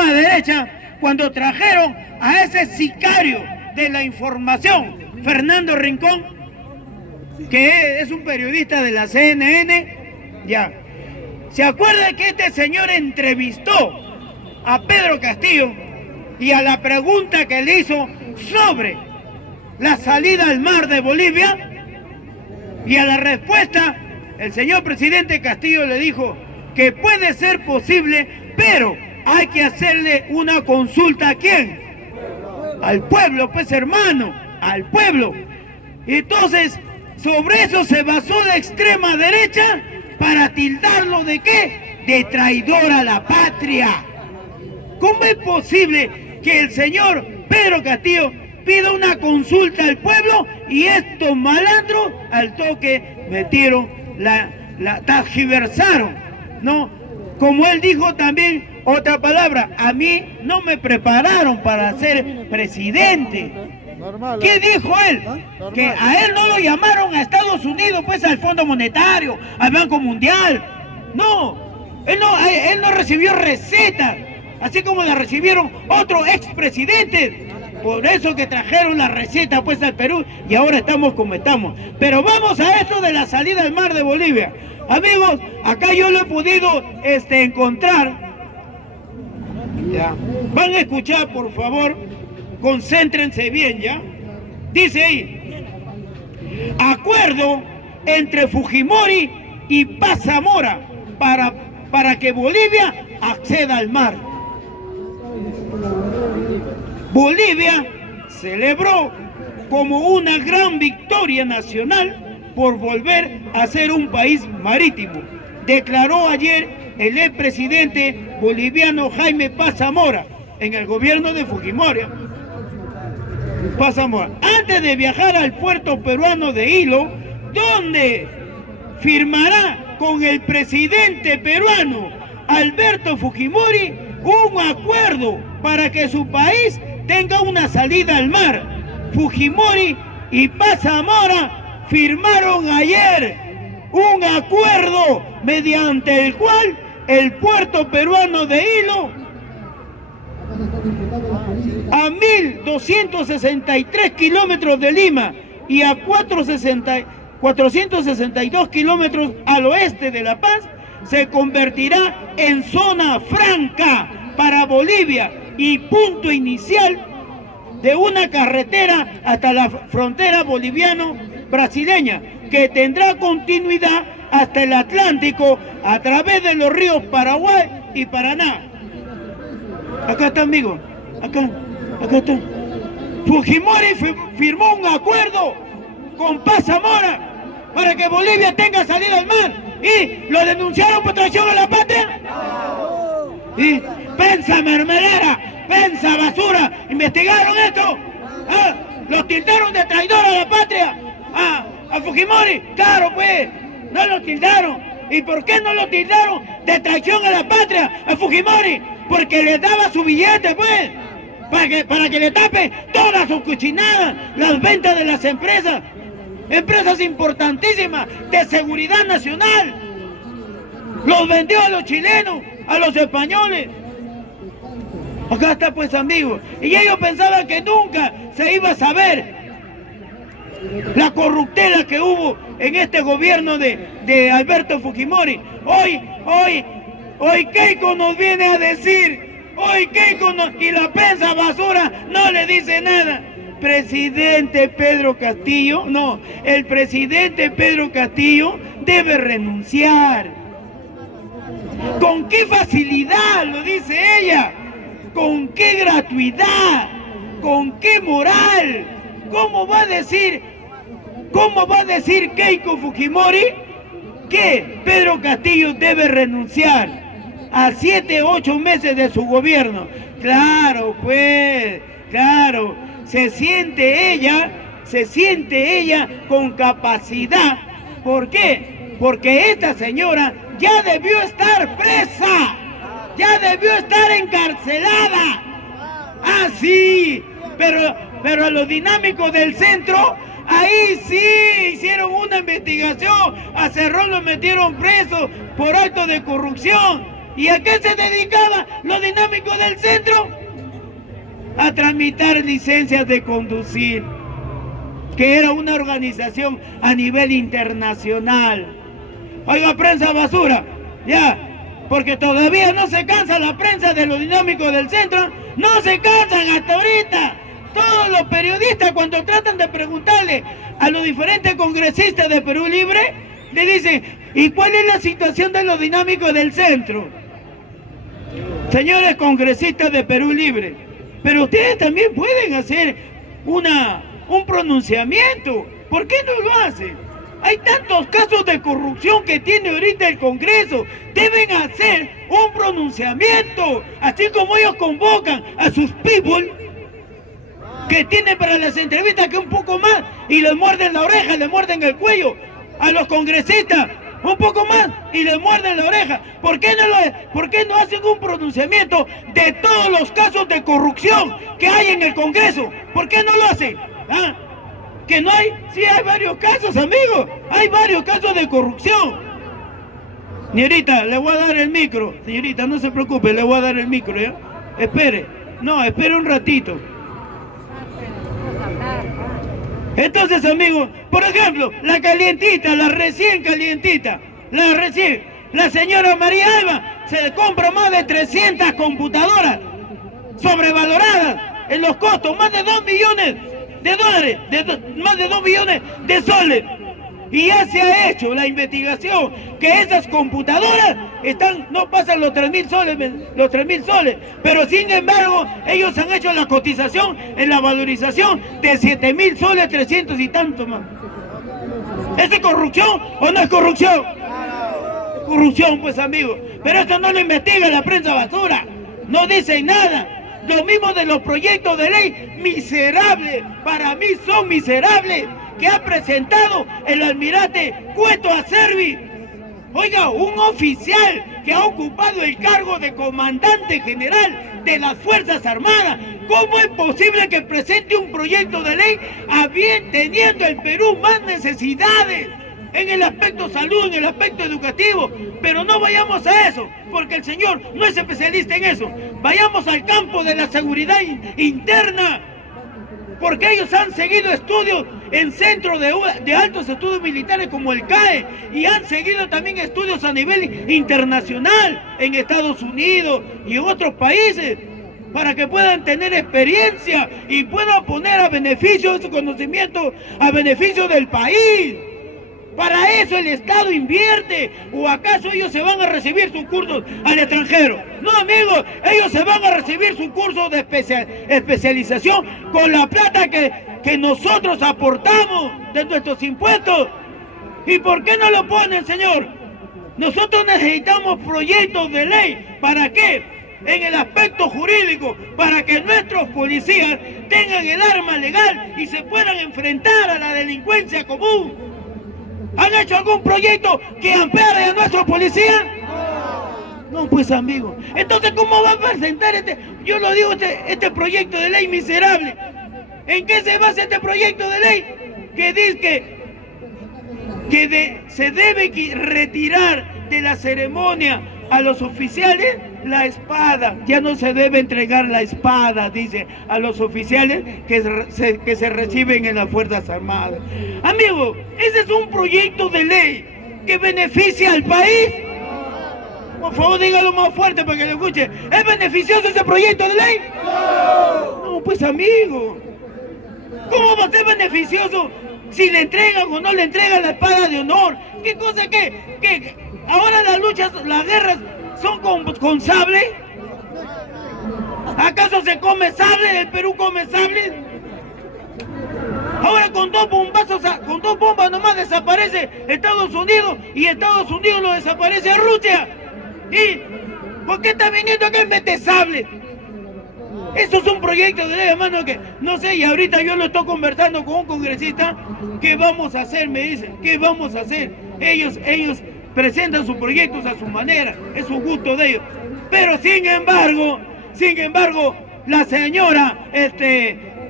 extrema derecha cuando trajeron a ese sicario de la información, Fernando Rincón, que es un periodista de la CNN, ya. ¿Se acuerda que este señor entrevistó a Pedro Castillo y a la pregunta que le hizo sobre la salida al mar de Bolivia? Y a la respuesta, el señor presidente Castillo le dijo que puede ser posible, pero hay que hacerle una consulta. ¿A quién? Al pueblo, pues hermano, al pueblo. Entonces, sobre eso se basó la extrema derecha para tildarlo ¿de qué? De traidor a la patria. ¿Cómo es posible que el señor Pedro Castillo pida una consulta al pueblo y estos malandros al toque metieron la tergiversaron, ¿no? Como él dijo también otra palabra, a mí no me prepararon para ser presidente. Normal, ¿Qué dijo él? Normal. Que a él no lo llamaron a Estados Unidos, pues al Fondo Monetario, al Banco Mundial. No, él no recibió receta, así como la recibieron otros expresidentes. Por eso que trajeron la receta pues al Perú y ahora estamos como estamos. Pero vamos a esto de la salida al mar de Bolivia. Amigos, acá yo lo he podido encontrar. Ya. Van a escuchar, por favor, concéntrense bien, ¿ya? Dice ahí, acuerdo entre Fujimori y Paz Zamora para que Bolivia acceda al mar. Bolivia celebró como una gran victoria nacional por volver a ser un país marítimo, declaró ayer el expresidente boliviano Jaime Paz Zamora en el gobierno de Fujimori. Paz Zamora, antes de viajar al puerto peruano de Hilo, donde firmará con el presidente peruano Alberto Fujimori un acuerdo para que su país tenga una salida al mar. Fujimori y Paz Zamora firmaron ayer un acuerdo mediante el cual el puerto peruano de Hilo, a 1.263 kilómetros de Lima y a 462 kilómetros al oeste de La Paz, se convertirá en zona franca para Bolivia y punto inicial de una carretera hasta la frontera boliviano-brasileña, que tendrá continuidad hasta el Atlántico a través de los ríos Paraguay y Paraná. Acá está, amigo, acá está. Fujimori firmó un acuerdo con Paz Zamora para que Bolivia tenga salida al mar y lo denunciaron por traición a la patria. ¿Y? Prensa mermelera, prensa basura, ¿investigaron esto? ¿Ah? ¿Los tildaron de traidor a la patria? ¿A Fujimori? Claro, pues, no lo tildaron. ¿Y por qué no lo tildaron de traición a la patria a Fujimori? Porque le daba su billete, pues, para que le tape todas sus cochinadas, las ventas de las empresas importantísimas de seguridad nacional. Los vendió a los chilenos, a los españoles. Acá está, pues, amigos. Y ellos pensaban que nunca se iba a saber la corruptela que hubo en este gobierno de Alberto Fujimori. Hoy Keiko nos viene a decir, y la prensa basura no le dice nada. Presidente Pedro Castillo, no, el presidente Pedro Castillo debe renunciar. ¿Con qué facilidad lo dice ella? ¿Con qué gratuidad? ¿Con qué moral? ¿Cómo va a decir Keiko Fujimori que Pedro Castillo debe renunciar a 7, 8 meses de su gobierno? Claro, pues, claro, se siente ella con capacidad. ¿Por qué? Porque esta señora ya debió estar presa, ya debió estar encarcelada. Ah, sí, pero a los dinámicos del centro, ahí sí hicieron una investigación, a Cerrón lo metieron preso por acto de corrupción. ¿Y a qué se dedicaba lo dinámico del centro? A tramitar licencias de conducir, que era una organización a nivel internacional. Oiga, prensa basura, ya, porque todavía no se cansa la prensa de lo dinámico del centro, no se cansan hasta ahorita. Todos los periodistas, cuando tratan de preguntarle a los diferentes congresistas de Perú Libre, le dicen, ¿y cuál es la situación de lo dinámico del centro? Señores congresistas de Perú Libre, pero ustedes también pueden hacer un pronunciamiento. ¿Por qué no lo hacen? Hay tantos casos de corrupción que tiene ahorita el Congreso. Deben hacer un pronunciamiento, así como ellos convocan a sus people que tienen para las entrevistas, que un poco más, y les muerden la oreja, les muerden el cuello a los congresistas, un poco más, y les muerden la oreja. ¿Por qué no hacen un pronunciamiento de todos los casos de corrupción que hay en el Congreso? ¿Por qué no lo hacen? ¿Ah? ¿Que no hay? Sí, hay varios casos, amigos. Hay varios casos de corrupción. Señorita, le voy a dar el micro. Señorita, no se preocupe, le voy a dar el micro, ¿ya? Espere. No, espere un ratito. Entonces, amigos, por ejemplo, la calientita, la recién calientita, la señora María Alba se compra más de 300 computadoras sobrevaloradas en los costos, más de 2 millones de dólares, más de 2 millones de soles. Y ya se ha hecho la investigación que esas computadoras no pasan los 3.000 soles, pero sin embargo ellos han hecho la cotización en la valorización de 7.000 soles, 300 y tanto más. ¿Es corrupción o no es corrupción? Corrupción, pues, amigos. Pero esto no lo investiga la prensa basura, no dicen nada. Lo mismo de los proyectos de ley miserables, para mí son miserables, que ha presentado el almirante Cueto Acerbi. Oiga, un oficial que ha ocupado el cargo de comandante general de las Fuerzas Armadas, ¿cómo es posible que presente un proyecto de ley teniendo el Perú más necesidades en el aspecto salud, en el aspecto educativo? Pero no vayamos a eso, porque el señor no es especialista en eso. Vayamos al campo de la seguridad interna, porque ellos han seguido estudios en centros de altos estudios militares como el CAE, y han seguido también estudios a nivel internacional en Estados Unidos y en otros países, para que puedan tener experiencia y puedan poner a beneficio de su conocimiento, a beneficio del país. Para eso el Estado invierte. ¿O acaso ellos se van a recibir sus cursos al extranjero? No, amigos, ellos se van a recibir su curso de especialización con la plata que nosotros aportamos de nuestros impuestos. ¿Y por qué no lo ponen, señor? Nosotros necesitamos proyectos de ley. ¿Para qué? En el aspecto jurídico, para que nuestros policías tengan el arma legal y se puedan enfrentar a la delincuencia común. ¿Han hecho algún proyecto que ampare a nuestros policías? No, pues, amigos. Entonces, ¿cómo va a presentar este proyecto de ley miserable? ¿En qué se basa este proyecto de ley? Que dice que se debe retirar de la ceremonia a los oficiales la espada. Ya no se debe entregar la espada, dice, a los oficiales que se reciben en las Fuerzas Armadas. Amigo, ese es un proyecto de ley que beneficia al país. Por favor, dígalo más fuerte para que lo escuche. ¿Es beneficioso ese proyecto de ley? No, pues, amigo, ¿cómo va a ser beneficioso si le entregan o no le entregan la espada de honor? ¿Qué cosa que ahora las luchas, las guerras son con sable? ¿Acaso se come sable? ¿El Perú come sable? Ahora con 2 bombazos, con 2 bombas nomás desaparece Estados Unidos, y Estados Unidos lo desaparece a Rusia. ¿Y por qué está viniendo acá en vez de sable? Eso es un proyecto de ley, hermano, que no sé, y ahorita yo lo estoy conversando con un congresista. ¿Qué vamos a hacer? Me dice, ¿qué vamos a hacer? Ellos presentan sus proyectos a su manera, es un gusto de ellos. Pero sin embargo, la señora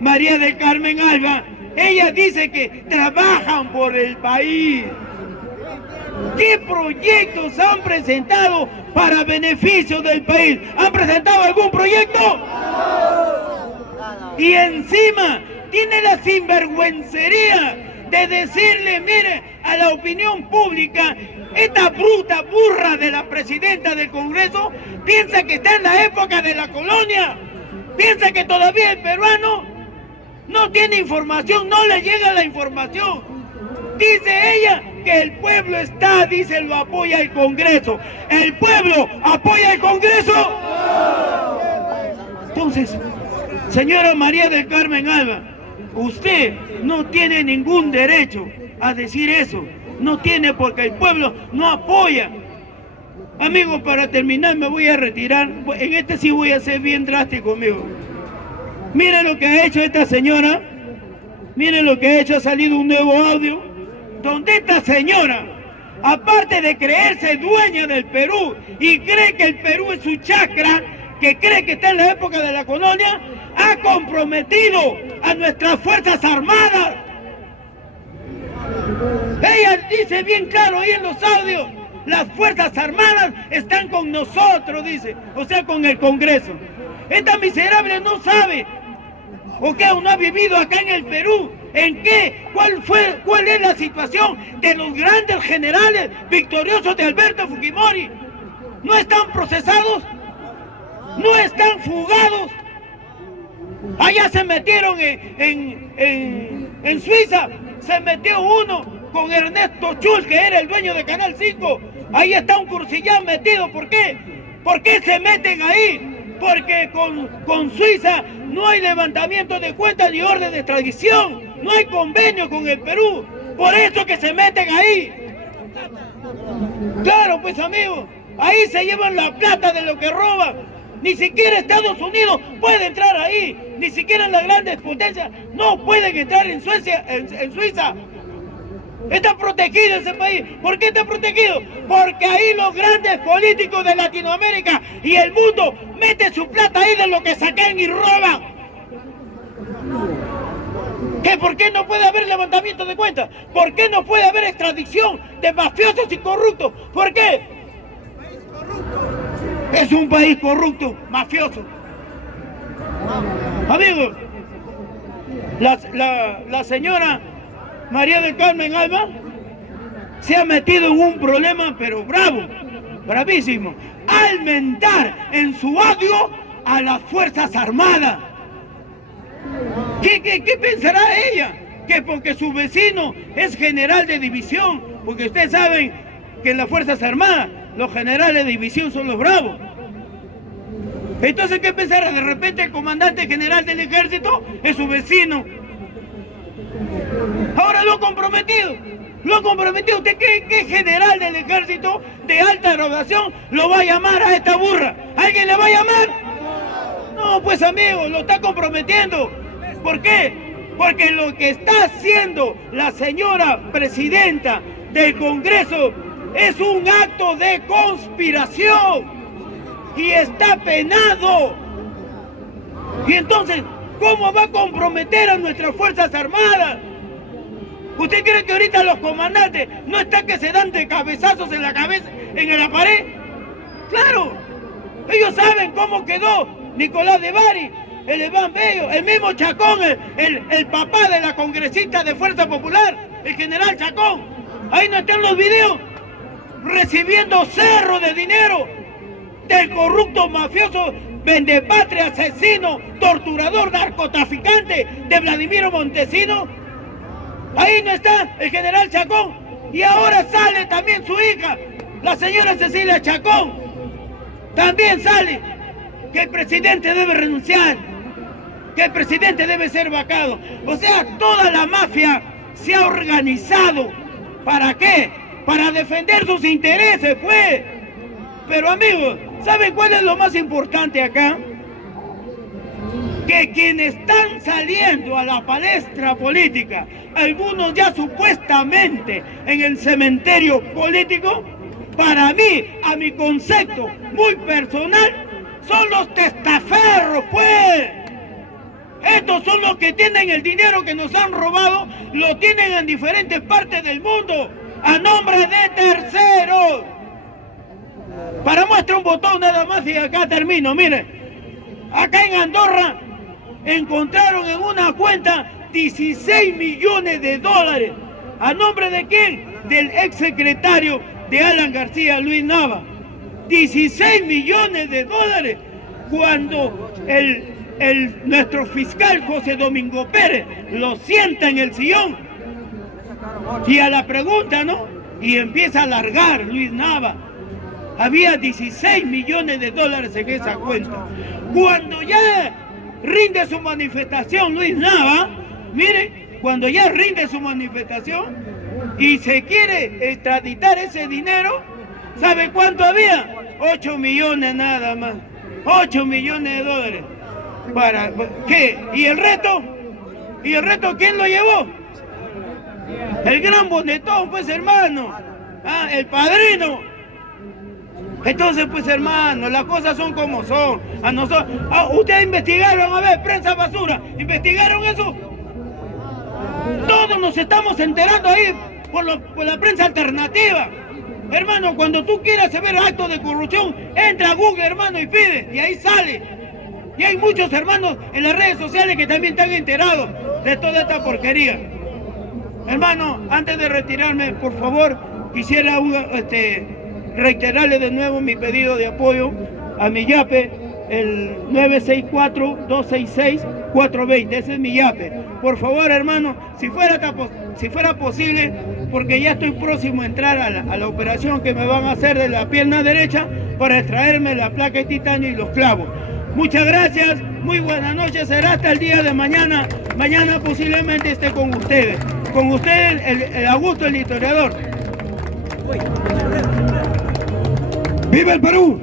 María del Carmen Alba, ella dice que trabajan por el país. ¿Qué proyectos han presentado para beneficio del país. ¿Han presentado algún proyecto? Y encima tiene la sinvergüencería de decirle, mire, a la opinión pública, esta bruta burra de la presidenta del Congreso piensa que está en la época de la colonia, piensa que todavía el peruano no tiene información, no le llega la información. Dice ella que el pueblo está, dice, lo apoya el Congreso. ¿El pueblo apoya el Congreso? Entonces, señora María del Carmen Alba, usted no tiene ningún derecho a decir eso. No tiene, porque el pueblo no apoya. Amigos, para terminar me voy a retirar. En este sí voy a ser bien drástico, amigo. Miren lo que ha hecho esta señora. Miren lo que ha hecho. Ha salido un nuevo audio donde esta señora, aparte de creerse dueña del Perú y cree que el Perú es su chacra, que cree que está en la época de la colonia, ha comprometido a nuestras Fuerzas Armadas. Ella dice bien claro ahí en los audios, las Fuerzas Armadas están con nosotros, dice, o sea, con el Congreso. Esta miserable no sabe, o que no ha vivido acá en el Perú, cuál es la situación de los grandes generales victoriosos de Alberto Fujimori. No están procesados, no están fugados. Allá se metieron en Suiza, se metió uno con Ernesto Chul, que era el dueño de Canal 5. Ahí está un Curcillán metido. ¿Por qué? ¿Por qué se meten ahí? Porque con Suiza no hay levantamiento de cuentas ni orden de extradición. No hay convenio con el Perú. Por eso que se meten ahí. Claro, pues amigos, ahí se llevan la plata de lo que roban. Ni siquiera Estados Unidos puede entrar ahí. Ni siquiera las grandes potencias no pueden entrar en Suiza. Está protegido ese país. ¿Por qué está protegido? Porque ahí los grandes políticos de Latinoamérica y el mundo meten su plata ahí de lo que saquean y roban. ¿Qué? ¿Por qué no puede haber levantamiento de cuentas? ¿Por qué no puede haber extradición de mafiosos y corruptos? ¿Por qué? Es un país corrupto, mafioso. Amigos, la señora María del Carmen Alba se ha metido en un problema, pero bravo, bravísimo, al mentar en su audio a las Fuerzas Armadas. ¿Qué pensará ella? Que porque su vecino es general de división, porque ustedes saben que en las Fuerzas Armadas los generales de división son los bravos. Entonces, ¿qué pensará? De repente el comandante general del ejército es su vecino. Ahora lo ha comprometido. ¿Usted qué general del ejército de alta graduación lo va a llamar a esta burra? ¿Alguien le va a llamar? No, pues amigos, lo está comprometiendo. ¿Por qué? Porque lo que está haciendo la señora presidenta del Congreso es un acto de conspiración y está penado. Y entonces, ¿cómo va a comprometer a nuestras Fuerzas Armadas? ¿Usted cree que ahorita los comandantes no están que se dan de cabezazos en la cabeza, en la pared? ¡Claro! Ellos saben cómo quedó Nicolás de Bari, el Iván Bello, el mismo Chacón, el papá de la congresista de Fuerza Popular, el general Chacón. Ahí no están los videos, recibiendo cerro de dinero del corrupto mafioso, vendepatria, asesino, torturador, narcotraficante de Vladimiro Montesino. Ahí no está el general Chacón. Y ahora sale también su hija, la señora Cecilia Chacón. También sale que el presidente debe renunciar, que el presidente debe ser vacado. O sea, toda la mafia se ha organizado. ¿Para qué? Para defender sus intereses, pues. Pero amigos, ¿saben cuál es lo más importante acá? Que quienes están saliendo a la palestra política, algunos ya supuestamente en el cementerio político, para mí, a mi concepto muy personal, son los testaferros, pues. Estos son los que tienen el dinero que nos han robado, lo tienen en diferentes partes del mundo, a nombre de terceros. Para muestra un botón nada más y acá termino, mire. Acá en Andorra encontraron en una cuenta 16 millones de dólares. ¿A nombre de quién? Del exsecretario de Alan García, Luis Nava. 16 millones de dólares cuando nuestro fiscal José Domingo Pérez lo sienta en el sillón y a la pregunta, ¿no? Y empieza a alargar Luis Nava. Había 16 millones de dólares en esa cuenta. Cuando ya rinde su manifestación Luis Nava, mire, cuando ya rinde su manifestación y se quiere extraditar ese dinero, ¿sabe cuánto había? 8 millones nada más. 8 millones de dólares. ¿Para qué? ¿Y el resto? ¿Y el resto quién lo llevó? El gran bonetón, pues, hermano. Ah, el padrino. Entonces, pues, hermano, las cosas son como son. A nosotros, ustedes investigaron, a ver, prensa basura, ¿investigaron eso? Todos nos estamos enterando ahí por la prensa alternativa. Hermano, cuando tú quieras ver actos de corrupción, entra a Google, hermano, y pide, y ahí sale. Y hay muchos hermanos en las redes sociales que también están enterados de toda esta porquería. Hermano, antes de retirarme, por favor, quisiera reiterarle de nuevo mi pedido de apoyo a mi yape, el 964-266-420, ese es mi yape. Por favor, hermano, si fuera posible, porque ya estoy próximo a entrar a la operación que me van a hacer de la pierna derecha para extraerme la placa de titanio y los clavos. Muchas gracias, muy buenas noches, será hasta el día de mañana. Mañana posiblemente esté con ustedes. Con ustedes, el Augusto, el historiador. ¡Viva el Perú!